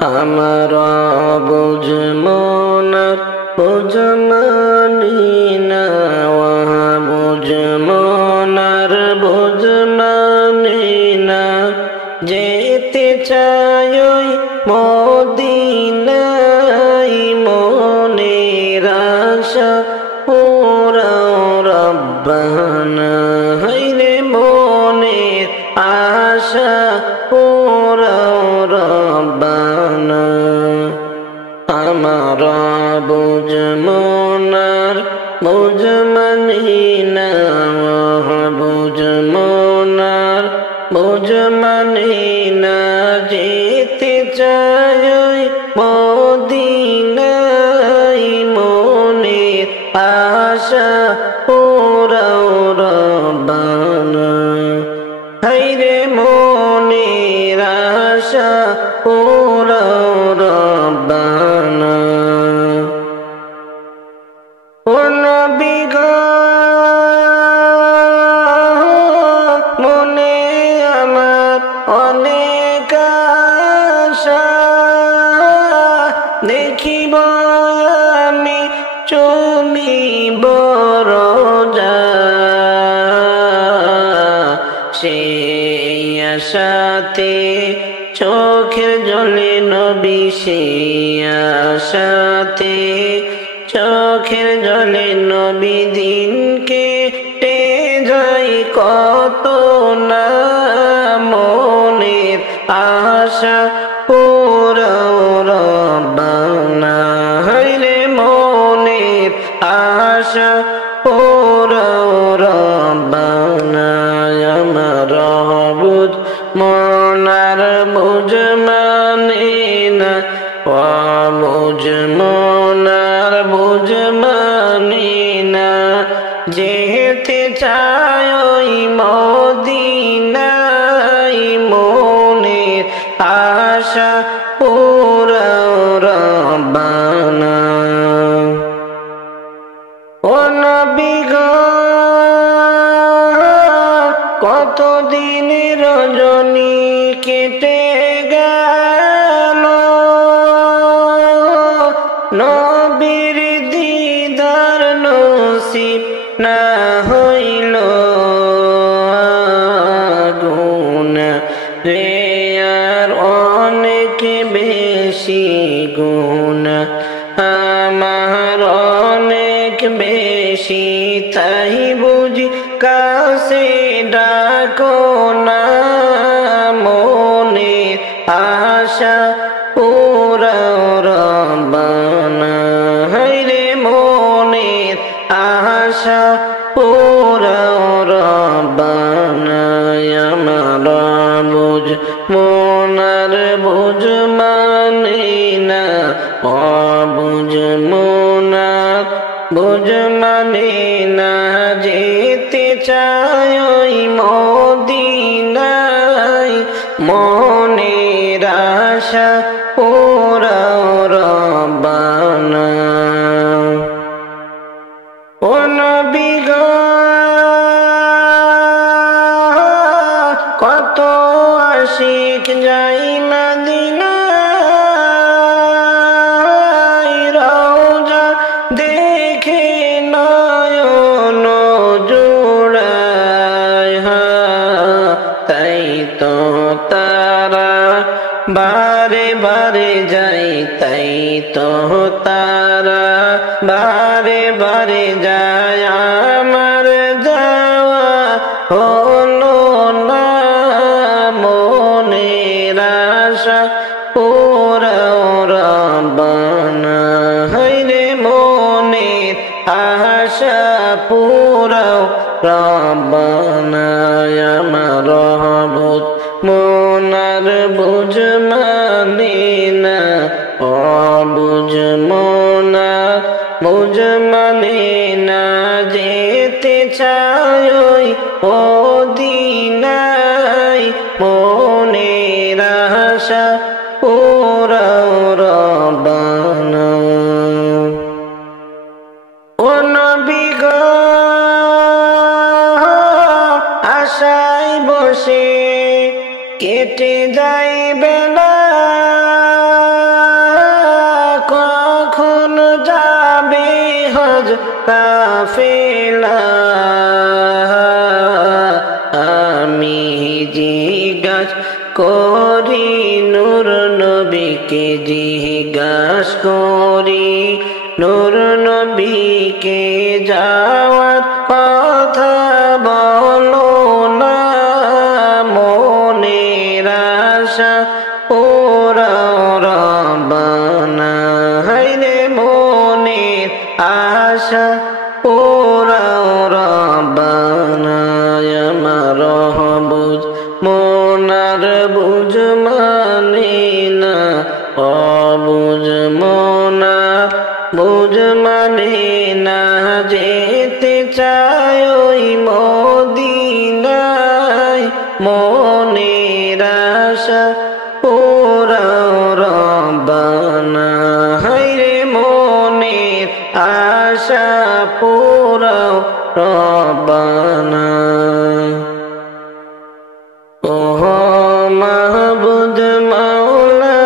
আমার বুঝমনার বুঝমানি না বুঝমনার বুঝমানি না যেতে চাই ওই মদিনায় মনের আশা পুরাও রব্বানা হায়রে মনের আশা পুরাও রব্বানা আমার বুঝমনার বুঝমানি না বুঝমনার বুঝমানি না যেতে চাই ওই মদিনায় মনের আশা পুরাও রব্বানা হায়রে মনের আশা পুরাও রব্বানা ও নবী গো মনে আমার অনেক আশা দেখিব আমি চলিব রোজা সেই আশাতে চোখের জলে নবী সেই আশাতে চোখের জলে নবী দিন কেটে যাই কত না মনের আশা পুরাও রব্বানা হায়রে মনের আশা পুরাও রব্বানা আমার বুঝ মনার বুঝমানি না বুঝমনার বুঝমানি না যেতে চাই ওই মদিনায় মনের আশা পুরাও রব্বানা ও নবী গো কতদিন রজনী কেটে গেল নবীর দিদার নসিব না হইল গুনাহ রে আর অনেক বেশি গুনাহ আমার অনেক বেশি তাই বুঝি কাছে ডাকো না মনের আশা পুরাও রব্বানা হায়রে মনের আশা পুরাও রব্বানা আমার বুঝ মনার বুঝমানি না বুঝমনার বুঝমানি না যেতে চাই ওই মদিনায় মনের আশা পুরাও রব্বানা ও নবী গো কত আশিক যাই মদিনায় রওজা দেখে নয়ন জোড়ায় তাই তো তারা বারে বারে যাই তাই তো তারা বারে বারে যায় আমার যাওয়া হলো না মনের আশা পুরাও রব্বানা হায়রে মনের আশা পুরাও রব্বানা আমার বুঝ মনার বুঝমানি না বুঝমনার বুঝমানি না যেতে চাই ওই মদিনায় মনের আশা পুরাও রব্বানা ও নবী গো আশায় বসে কেটে যাইবে না আজ কাফেলা আমি জিজ্ঞাস করি নূর নবীকে জিজ্ঞাস করি নূর নবীকে যাওয়ার কথা বলো না মনের আশা পুরাও রব্বানা হায়রে মনের আশা পুরাও রব্বানা আমার বুঝ মনার বুঝ মানে না অবুঝ মনা বুঝ মানে না যেতে চায় ওই মদিনায় মনের আশা পুরাও রব্বানা হায়রে মনের আশা পুরাও রব্বানা ওহো মাহবুদ মাওলা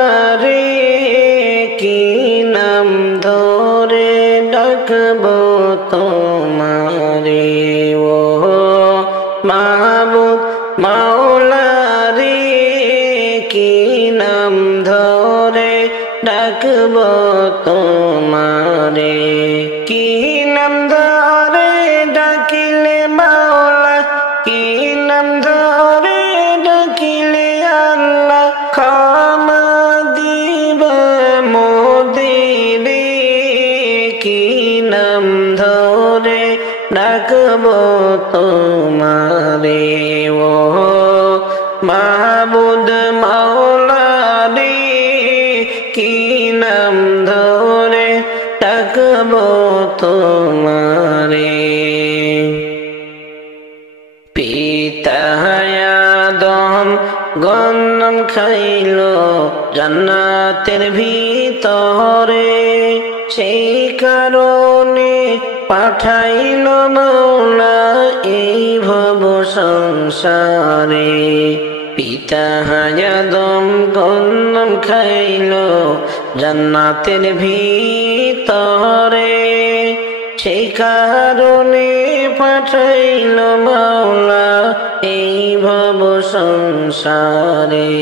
রে কি নাম ধরে ডাকবো তোমারে ওহো মাহবুদ মাওলা রে কি নাম ধরে ডাকবো তোমারে কি নাম ধরে ডাকিলে মাওলা কি নাম ধরে ডাকিলে আল্লাহ ক্ষমা দিবে মোদের কি নাম ধরে ডাকবো তোমারে ও মাহবুদ মাওলা রে কি নাম ধরে ডাকবো তোমারে পিতা আদম গন্ডম খাইল জান্নাতের ভিতরে সেই কারণে পাঠাইল মাওলা এই ভব সংসারে পিতা আদম গন্ডম খাইল জান্নাতের ভিতরে সেই কারণে পাঠাইল মাওলা এই ভব সংসারে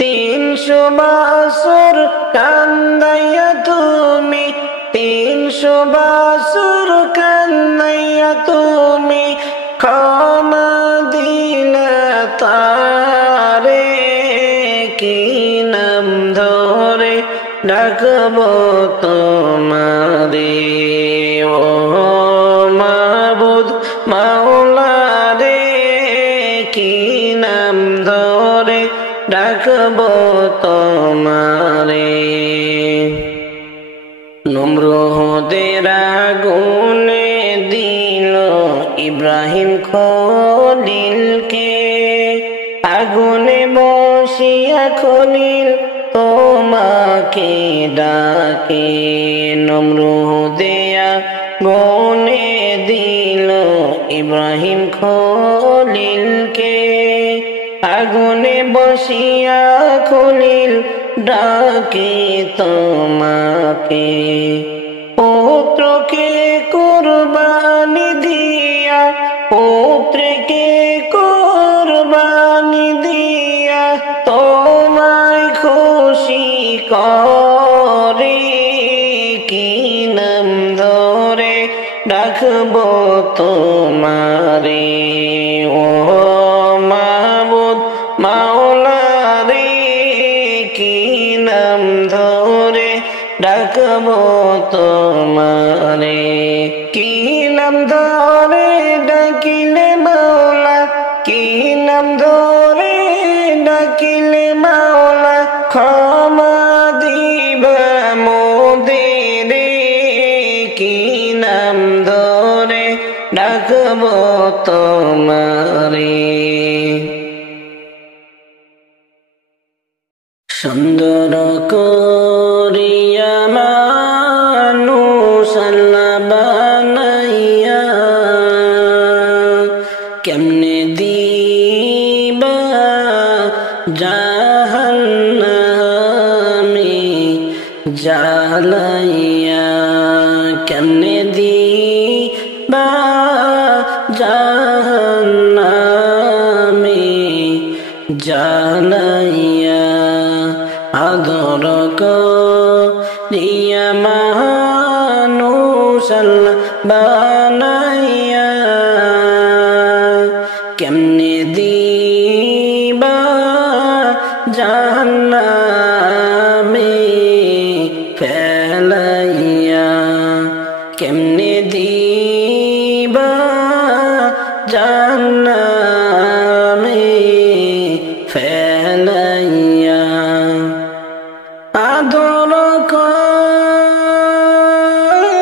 300 বছর কান্দাইয়া তুমি 300 বছর কান্দাইয়া তুমি ক্ষমা দিলা তারে কি নাম ধরে ডাকবো তোমারে ও মাবুদ মাওলা রে কি নাম ধরে ডাকবো তোমারে নমরুদের আগুনে দিল ইব্রাহিম খলিলকে আগুনে বসিয়া খলিল তোমাকে ডাকে নমরুদিয়া গনে দিল ইব্রাহিম খলিলকে আগুনে বসিয়া খলিল ডাকে তোমাকে পুত্রকে কুরবানি দিয়া পুত্রকে কুরবানি দিয়া তোমায় খুশি করে কি নাম ধরে ডাকবো তোমারে ও মাবুদ মাওলা রে কি নাম ধরে ডাকবো তোমারে কি নাম ধরে ডাকিলে মাওলা কি নাম ধরে ডাকিলে মাওলা ক্ষমা দিবা মোদের কি নাম ধরে ডাকবো তোমারে সুন্দর করিয়া মানুষ আল্লাহ বানাইয়া কেমনে দিবা জাহান্নামে জ্বালাইয়া কেমনে দিবা জাহান্নামে জ্বালাইয়া আদর করিয়া মানুষ আল্লাহ বানাইয়া কেমনে দিবা জাহান্নামে ফেলাইয়া কেমনে দিবা জাহান্নামে ফেলাইয়া আদর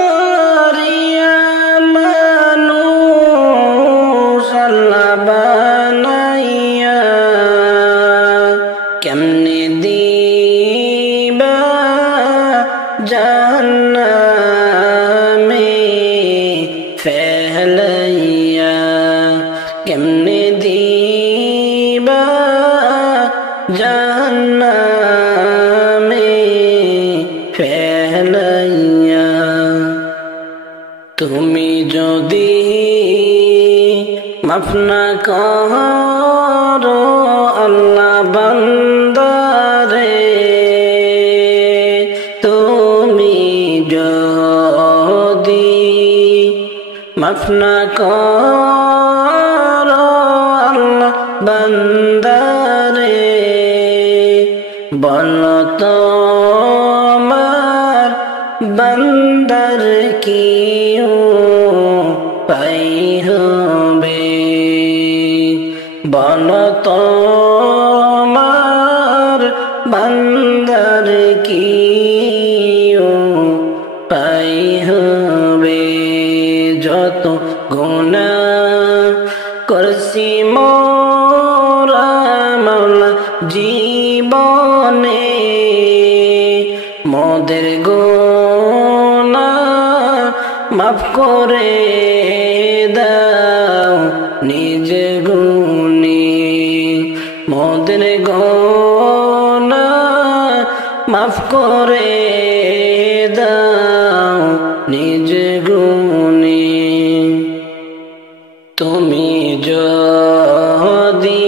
করিয়া মানুষ আল্লাহ বানাইয়া কেমনে দিবা জাহান্নামে ফেলাইয়া কেমনে দিবা জাহান্নামে ফেলাইয়া তুমি যদি মাফ না করো আল্লাহ বান্দারে তুমি যদি মাফ না করো আল্লাহ বান্দারে বলো তোমার বান্দার কি পাই হবে বলো তোমার বান্দার কি পাই হবে যত গুনাহ করছি মোরা মাওলা জীবনে মোদের গুনাহ মাফ করে দাও নিজ গুণে মোদের গুনাহ মাফ করে দাও নিজ গুণে তুমি যদি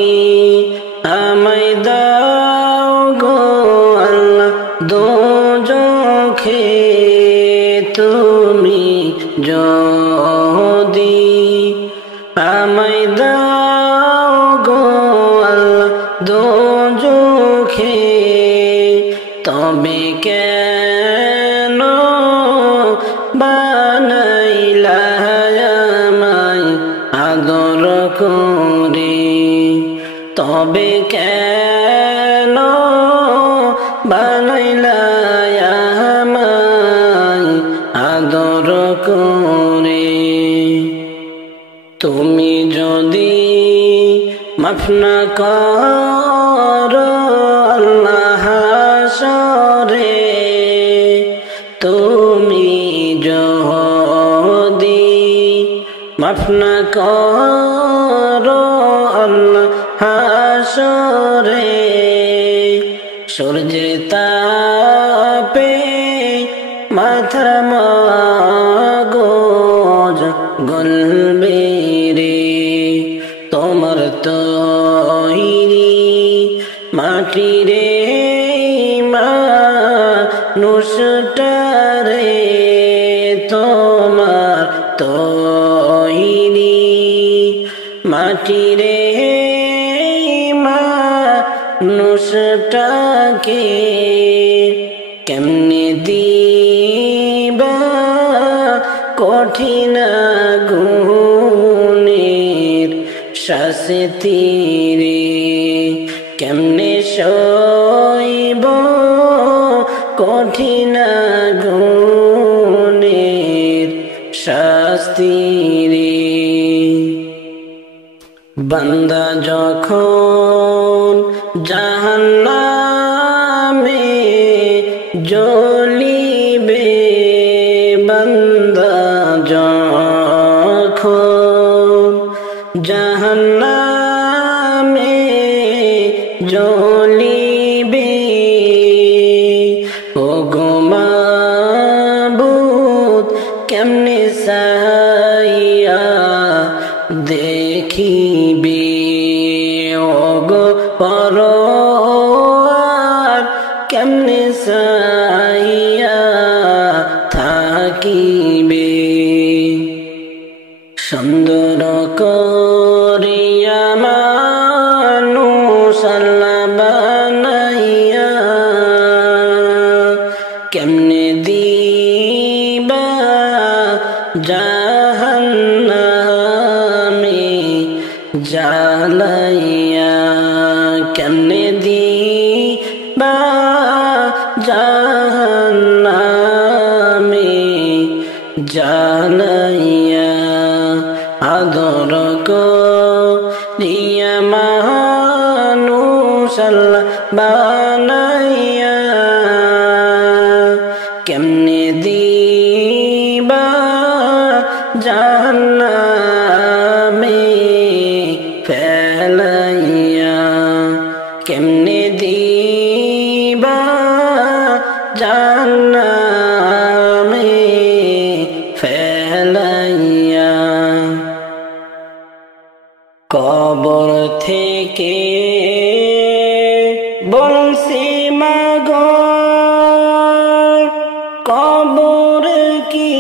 আমায় দাও গো আল্লাহ দোজখে তুমি যদি আমায় দাও গো আল্লাহ দোজখে তবে কেন বানাইলা আমায় আদর করে তবে কেন বানাইলা আমায় আদর করে তুমি যদি মাফ না করো আল্লাহ হাসরে তুমি যদি মাফ না করো আল্লাহ হাসরে সূর্যের তাপে মাথার মগজ গলবে রে তোমার তৈরি মাটি রে মানুষটারে তোমার তৈরি মাটি রে মানুষটাকে কেমনে দিবা কঠিন গুণের শাস্তি রে কেমনে সইব কঠিন গুণের শাস্তি রে বান্দা যখন জাহান্নামে জ্বলিবে বান্দা যখন জাহান্নামে জ্বলিবে ও গো মাবুদ কেমনে চাইয়া থাকিবে সুন্দর করিয়া মানুষ আল্লাহ বানাইয়া কেমনে দিবা জাহান্নামে জ্বালাইয়া কেমনে দিবা জাহান্নামে জ্বালাইয়া আদর করিয়া মানুষ আল্লাহ বানাইয়া কেমনে দিবা জাহান্নামে ফেলাইয়া কেমনে দিবা জাহান্নামে ফেলাইয়া কবর থেকে বলছি মাগো কবর কি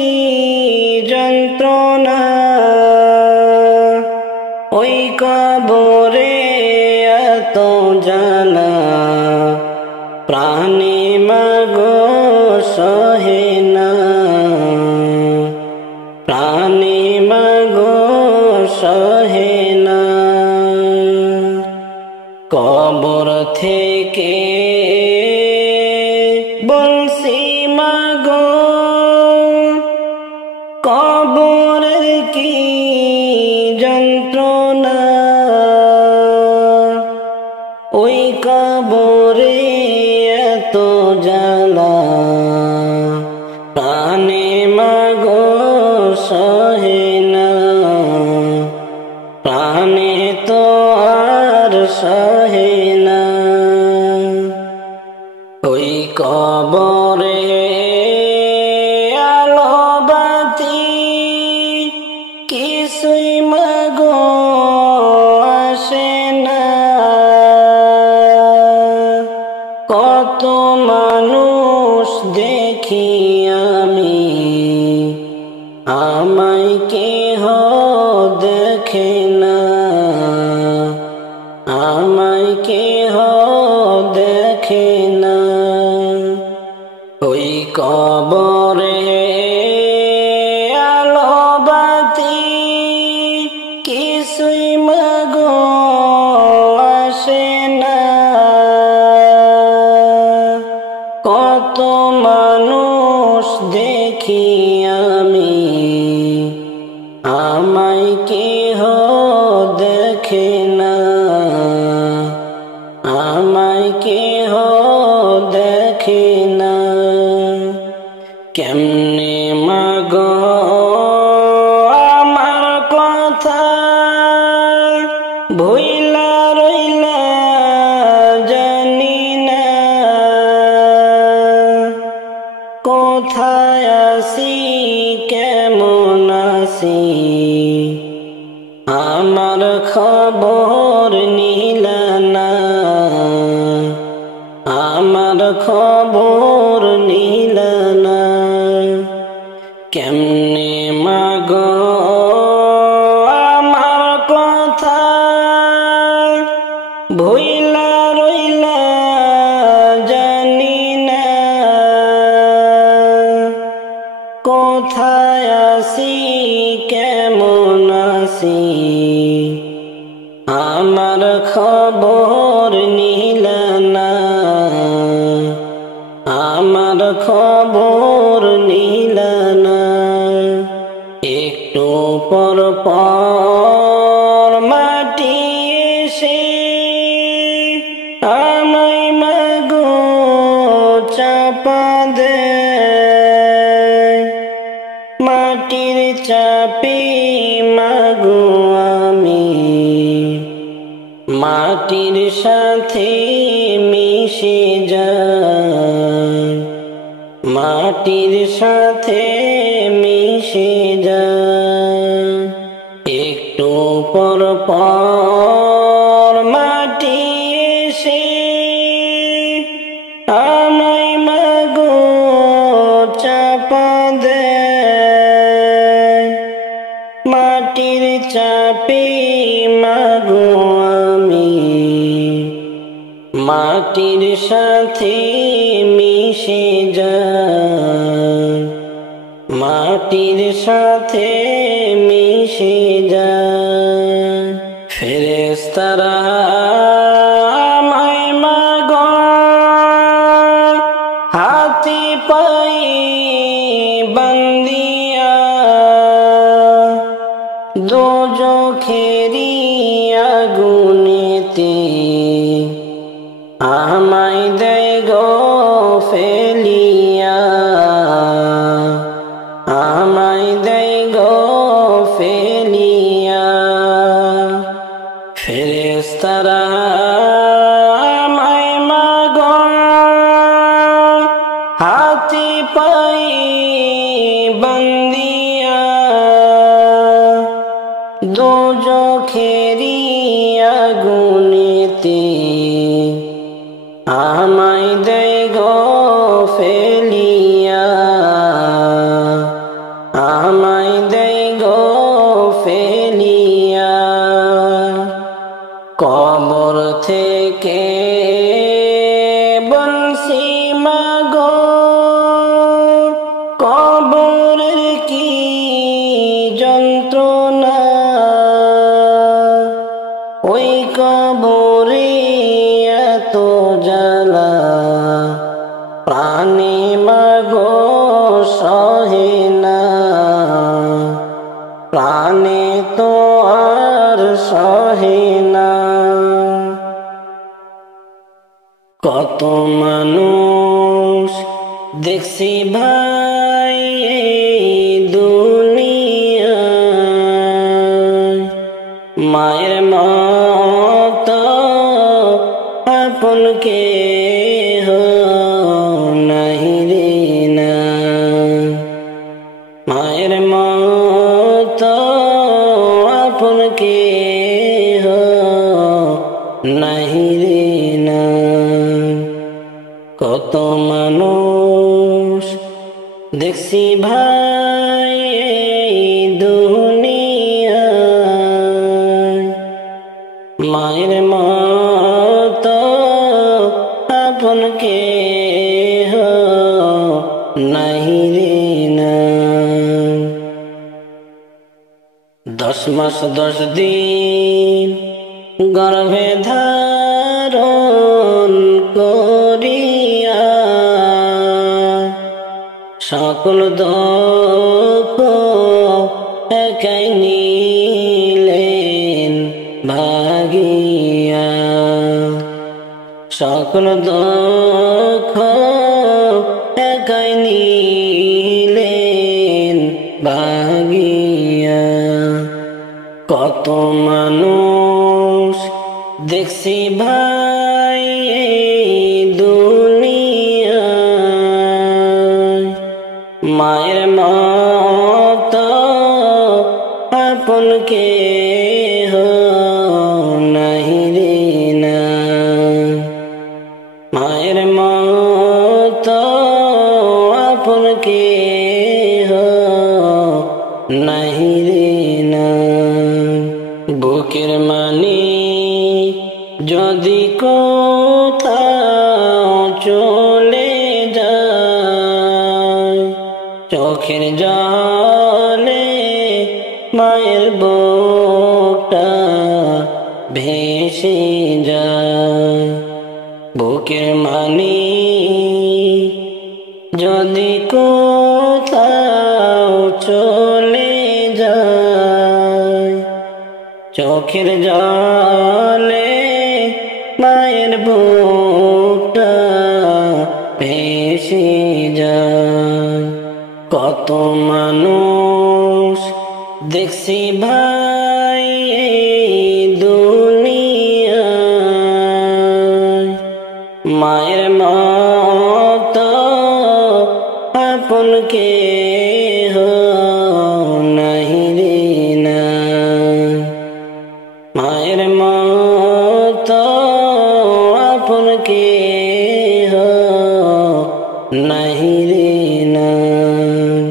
যন্ত্রণা ওই কবরে এত জ্বালা প্রাণে মাগো সহে না প্রাণে মাগো সহে না কবর থেকে বলছি মাগো কবরের কি যন্ত্রণা ওই কবরে এত জ্বালা প্রাণে মাগো সহে না প্রাণে তো আর সহে না ওই কবরে আলো বাতি কিছুই মাগো আসে না কত মানুষ দেখি আমি আমায় কেহ দেখে না আমায় কেহ দেখে না ওই কবরে আলো বাতি কিছুই মাগো আসে না কত মানুষ দেখি আমি আমায় কেহ দেখে না আমায় কেহ দেখে না কেমনে মাগো আমার কথা ভুইলা রইলা জানি না কোথায় আছি কেমন আছি আমার খবর নিলা না আমার খবর নিলা না কেমনে মাগো আমার কথা ভুইলা রইলা জানি না কোথায় আছি কেমন আছি আমার খবর নিলা না আমার খবর নিলা না একটু পর পর মাটি এসে আমায় মাগো চাপা দেয় মাটির চাপে মাগো আমি মাটির সাথে মিশে যায় মাটির সাথে মিশে যায় একটু পর পর মাটি এসে আমায় মাগো চাপা দেয় মাটির চাপে মাগো আমি মাটির সাথে মিশে যাই মাটির সাথে মিশে যাই ফেরেশতারা আমায় মাগো হাতে পায়ে বান্ধিয়া দোজখেরি আগুনেতে আমায় দেয় গো ফেলিয়া আমায় দেয় গো ফেলিয়া ফেরেশতারা আমায় মাগো হাতে পায়ে বান্ধিয়া দোজখেরি আগুনেতে আমায় দেয় গো ফেলিয়া আমায় দেয় গো ফেলিয়া কবর থেকে বলছি মাগো কবরের কি যন্ত্রণা ওই কবরে এত জ্বালা প্রাণে মাগো সহে না প্রাণে তো আর সহে না কত মানুষ দেখছি ভাই এই দুনিয়ায় মায়ের মতো আপন কেহ নাহি রে না মায়ের মতো আপন কেহ নাহি রে না কত মানুষ দেখছি ভাই এই দুনিয়ায় মায়ের মতো আপন কেহ নাহি রে না 10 মাস 10 দিন গর্ভে ধারণ করিয়া সকল দুঃখ একাই নিলেন ভাগিয়া সকল দুঃখ একাই নিলেন ভাগিয়া কত মানুষ দেখছি ভাই এই দুনিয়ায় মায়ের মতো আপন কেহ নাহি রে না মায়ের মতো আপন কেহ নাহি রে না বুকের মানি যদি কোথাও চলে যায় চোখের জলে মায়ের বুকটা ভেসে যায় বুকের মানি যদি কোথাও চলে যায় চোখের জলে মায়ের বুকটা ভেসে যায় কত মানুষ দেখছি ভাই এই দুনিয়ায় মায়ের মতো আপন কেহ নাহি রে না মায়ের মতো আপন কেহ নাহি রে নাই।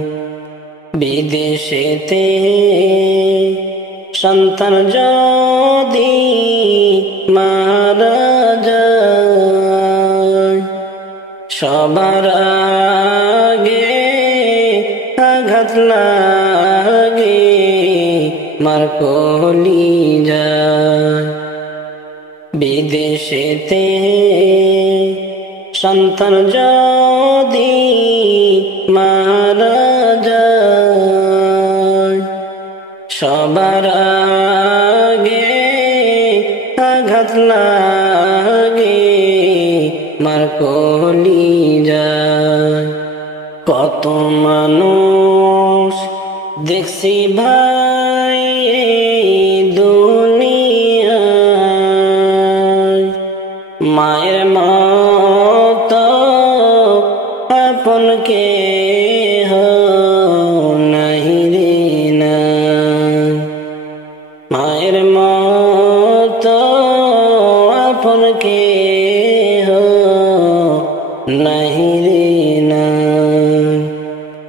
বিদেশেতে সন্তান যদি মারা যায়, সবার আগে আঘাত লাগে মার কলিজায়। বিদেশেতে সন্তান যদি মারা যায়, সবার আগে আঘাত লাগে মার কলিজায়। কত মানুষ দেখছি ভাই এই দুনিয়ায়, মায়ের মতো আপন কেহ নাহি রে নাই। মায়ের মতো আপন কেহ নাহি রে নাই।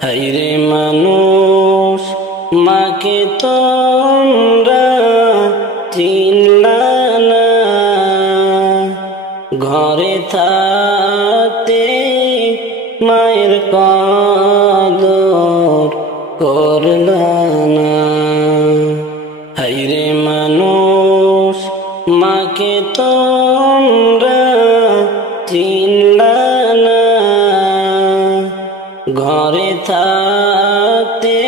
হায়রে মানুষ মাকে তোমরা চিনলা না, ঘরে থাকতে মায়ের কদর করলা না। হায়রে মানুষ মাকে তোমরা চিনলা না, ঘরে থাকতে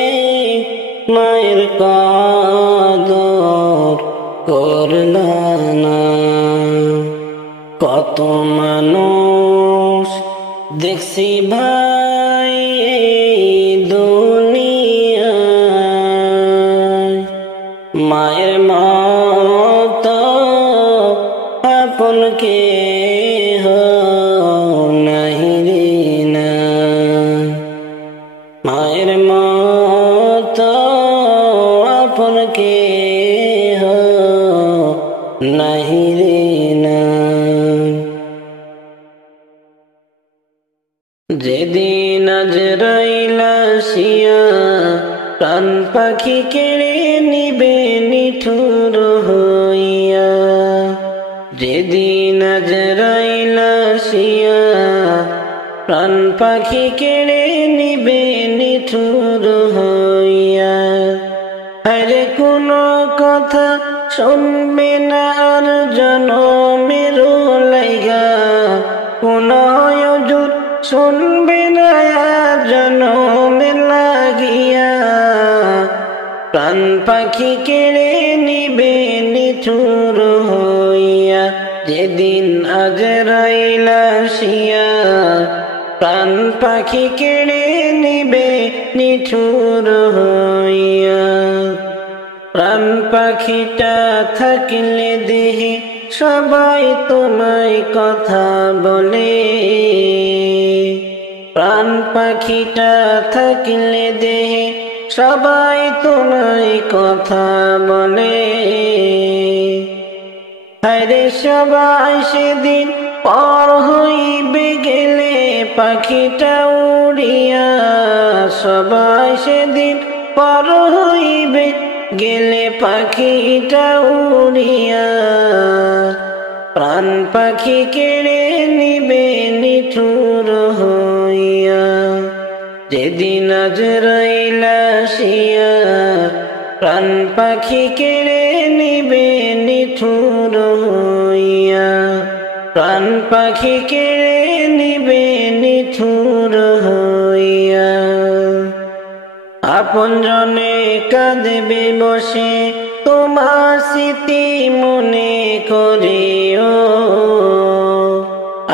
মায়ের কদর করলা না। কত মানুষ দেখছি ভাই এই দুনিয়ায়, মায়ের মতো আপন কেহ নাহি রে নাই। মায়ের মতো আপন কেহ নাহি রে নাই। যেদিন আজরাইল আসিয়া প্রাণ পাখি কেড়ে নিবে নিঠুর হইয়া, যেদিন আজরাইল আসিয়া প্রাণ পাখি কেড়ে নিবে নিঠুর হইয়া, আরে কোনো কথা শুনবে না আর জনমের লাইগা, কোনো অযুত শুনবে না আর জনমের লাগিয়া, প্রাণ পাখি কেড়ে নিবে নিঠুর হইয়া। যেদিন আজরাইল আসিয়া প্রাণ পাখি কেড়ে নিবে নিঠুর হইয়া, প্রাণ পাখিটা থাকলে দেহে সবাই তোমায় কথা বলে, প্রাণ পাখিটা থাকলে দেহে সবাই তোমায় কথা বলে। আরে সবাই সেদিন পর হইবে গেলে পাখিটা উড়িয়া, সবাই সেদিন পর হইবে গেলে পাখিটা উড়িয়া, প্রাণ পাখি কেড়ে নিবে নিঠুর হইয়া। যেদিন আজরাইল আসিয়া প্রাণ পাখি কেড়ে নিবে নিঠুর হইয়া, প্রাণ পাখি কেড়ে নিবে নিঠুর হইয়া। আপন জনে কাঁদবে বসে তোমার স্মৃতি মনে করিও,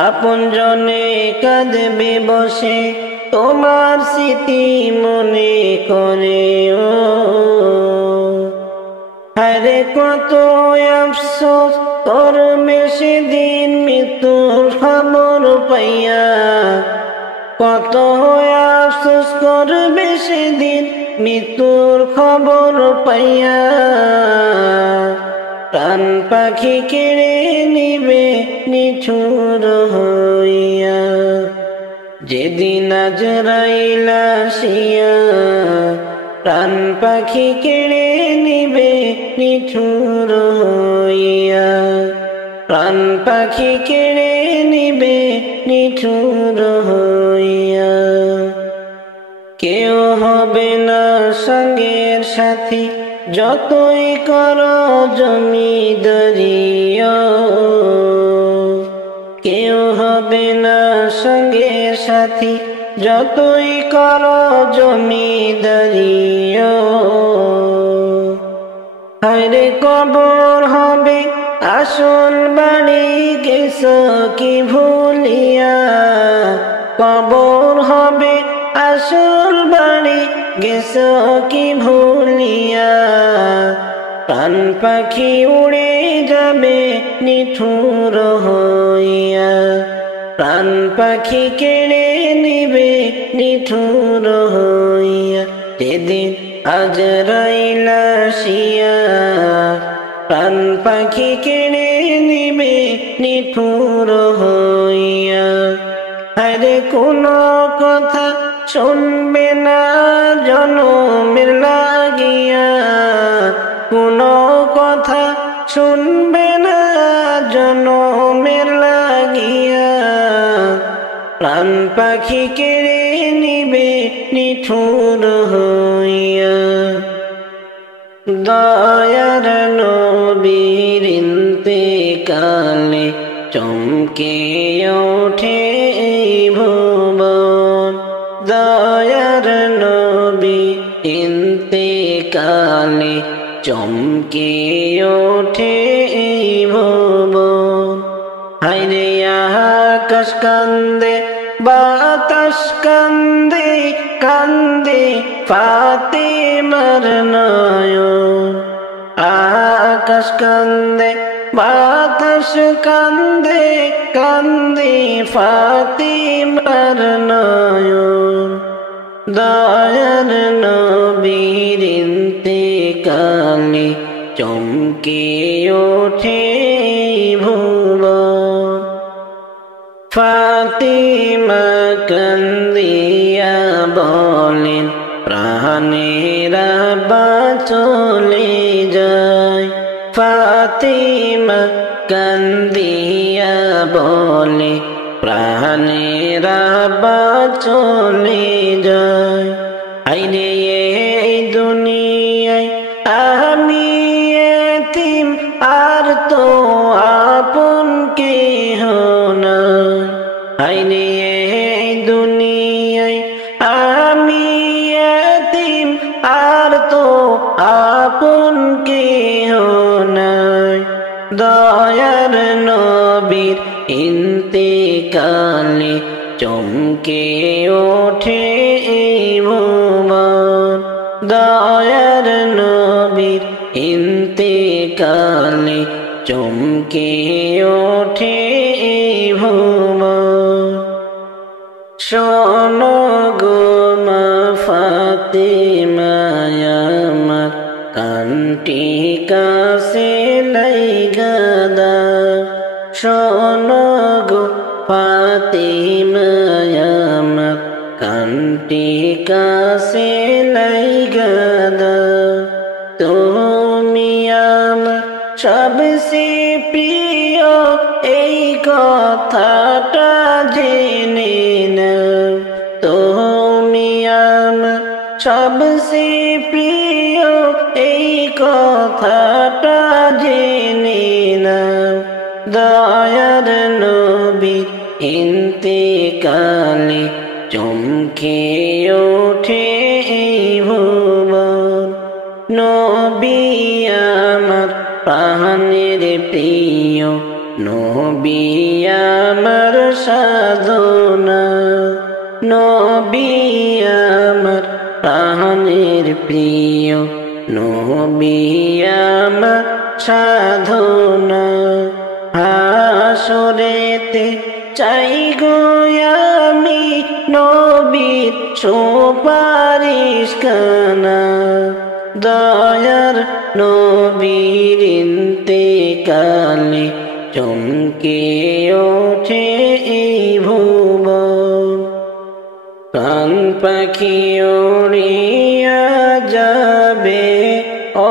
আপন জনে কাঁদবে বসে তোমার স্মৃতি মনে করিও। আরে কত আফসোস করবে সেদিন মৃত্যুর খবর পাইয়া, কত আফসোস করবে সেদিন মৃত্যুর খবর পাইয়া, প্রাণ পাখি কেড়ে নিবে নিঠুর হইয়া, যেদিন আজরাইল আসিয়া প্রাণ পাখি কেড়ে নিবে নিঠুর হইয়া, প্রাণ পাখি কেড়ে নিবে নিঠুর হইয়া। কেউ হবে না সঙ্গের সাথী যতই করো জমিদারিও, কেউ হবে না সঙ্গের সাথী যতই করো জমিদারিও। হায়রে কবর হবে আসল বাড়ি গেছো কি ভুলিয়া, কবর হবে আসল বাড়ি গেছো কি ভুলিয়া। প্রাণ পাখি উড়ে যাবে নিঠুর হইয়া, প্রাণ পাখি কেড়ে নিবে নিঠুর হইয়া। যেদিন আজরাইল আসিয়া প্রাণ পাখি কেড়ে নিবে নিঠুর হইয়া। আরে কোনো কথা শুনবে না জনমের লাগিয়া, কোনো কথা শুনবে না জনমের লাগিয়া। প্রাণ পাখি কেড়ে নিবে নিঠুর হইয়া। দয়ার নবীর ইন্তেকালে চমকে ওঠে এই ভুবন, দয়ার নবী ইন্তেকালে চমকে ওঠে এই ভুবন। হায়রে আকাশ কান্দে বাতাস কান্দে, কান্দে ফাতেমার নয়ন। আকাশ কান্দে বাতাস কান্দে, কান্দে ফাতেমার নয়ন। দয়ার নবীর ইন্তেকালে চমকে ওঠে ভুবন। ফাতেমা কান্দিয়া বলেন প্রাণের আব্বা চলে যায়। ফাতেমা কান্দিয়া বলে প্রাণের আব্বা চলে যায়। আইরে এই দুনিয়ায় আমি এতিম আর তো আপন কেহ নাই। আইরে এই দুনিয়ায় আমি এতিম আর তো আপন কেহ নাই। দয়ার নবীর ইন্তেকালে চমকে ওঠে এই ভুবন। দয়ার নবীর ইন্তেকালে চমকে ওঠে এই ভুবন। শোনো গো মা ফাতেমা আমার কানটি কাছে লাইগা দাও। শোনো গো ফাতেমা আমার কানটি কাছে লাইগা দাও। তুমি আমার সবচেয়ে প্রিয় এই কথাটা জেনে নাও। তুমি আমার সবচেয়ে প্রিয় এই কথাটা জেনে নাও। দয়ার নবীর ইন্তেকালে চমকে ওঠে এই ভুবন। নবী আমার প্রাণের প্রিয়, নবী আমার সাধনা। নবী আমার প্রাণের প্রিয়, নবী আমার সাধনা। হাসরেতে চাই গো আমি নবীর সুপারিশ কানা। দয়ার নবীর ইন্তেকালে চমকে ওঠে এই ভুবন। প্রাণ পাখি উড়িয়া যাবে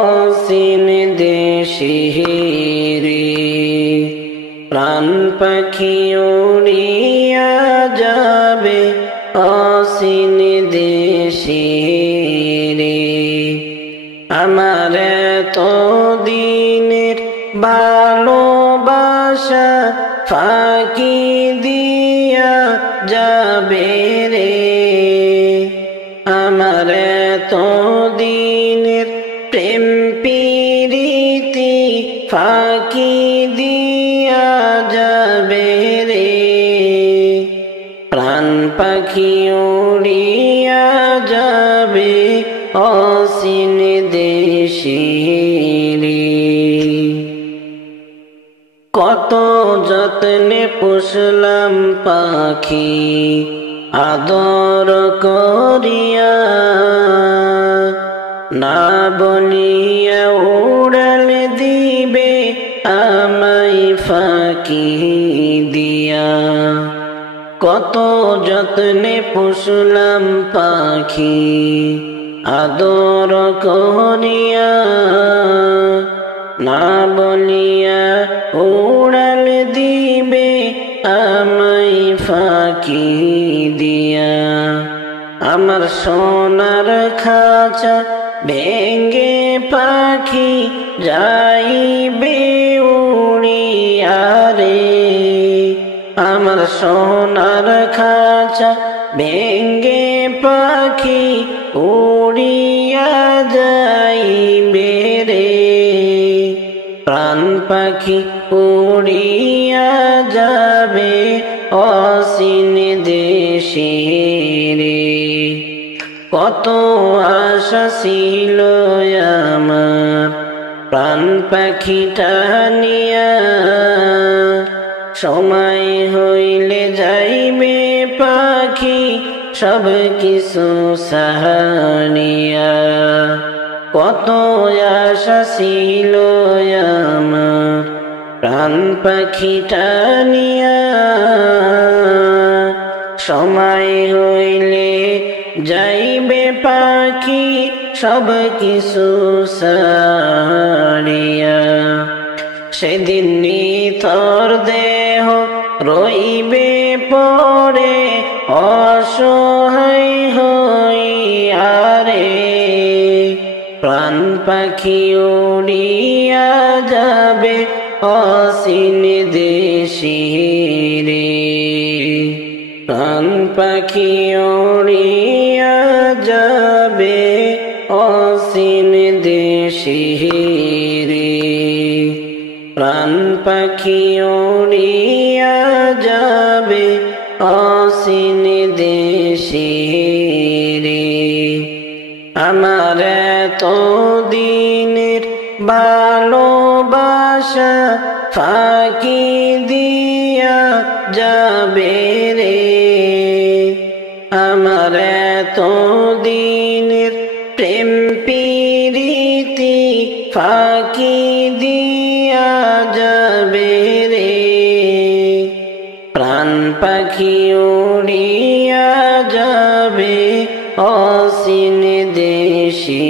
অসীম দেশে রে, প্রাণ পাখি উড়িয়া যাবে অসীম দেশে রে। আমার তো দিনের ভালোবাসা ফাঁকি দিয়া যাবে রে, আমার তো দিনের প্রেম প্রীতি ফাঁকি দিয়া যাবে রে। প্রাণ পাখি উড়িয়া যাবে অসীম দেশে রে। কত যত্নে পুষলাম পাখি আদর করিয়া, না বলিয়া উড়াল দিবে আমায় ফাঁকি দিয়া। কত যত্নে পুষলাম পাখি আদর করিয়া, না বলিয়া উড়াল দিবে আমায় ফাঁকি দিয়া। আমার সোনার খাঁচা ভেঙ্গে পাখি যাইবে উড়িয়া রে, আমার সোনার খাঁচা ভেঙ্গে পাখি উড়িয়া যাইবে রে। প্রাণ পাখি উড়িয়া যাবে অসীম দেশে রে। কত আশা ছিল আমার প্রাণ পাখিটা নিয়া, সময় হইলে যাইবে পাখি সব কিছু সাহানিয়া। কত আশা ছিল আমার প্রাণ পাখিটা নিয়া, সময় হইলে যাইবে পাখি সব কিছু সারিয়া। সেদিন নিথর দেহ রইবে পড়ে অসহায় হইয়া রে, প্রাণ পাখি উড়িয়া যাবে অসীম দেশে রে। প্রাণ পাখি উড়িয়া যাবে অসীম দেশে রে, প্রাণ পাখি উড়িয়া যাবে অসীম দেশে রে। আমার তো দিনের ভালোবাসা ফাঁকি দিয়া যাবে রে, আমার তো দিনের প্রেম প্রীতি ফাঁকি দিয়া যাবে রে। প্রাণ পাখি উড়িয়া যাবে অসীম দেশে।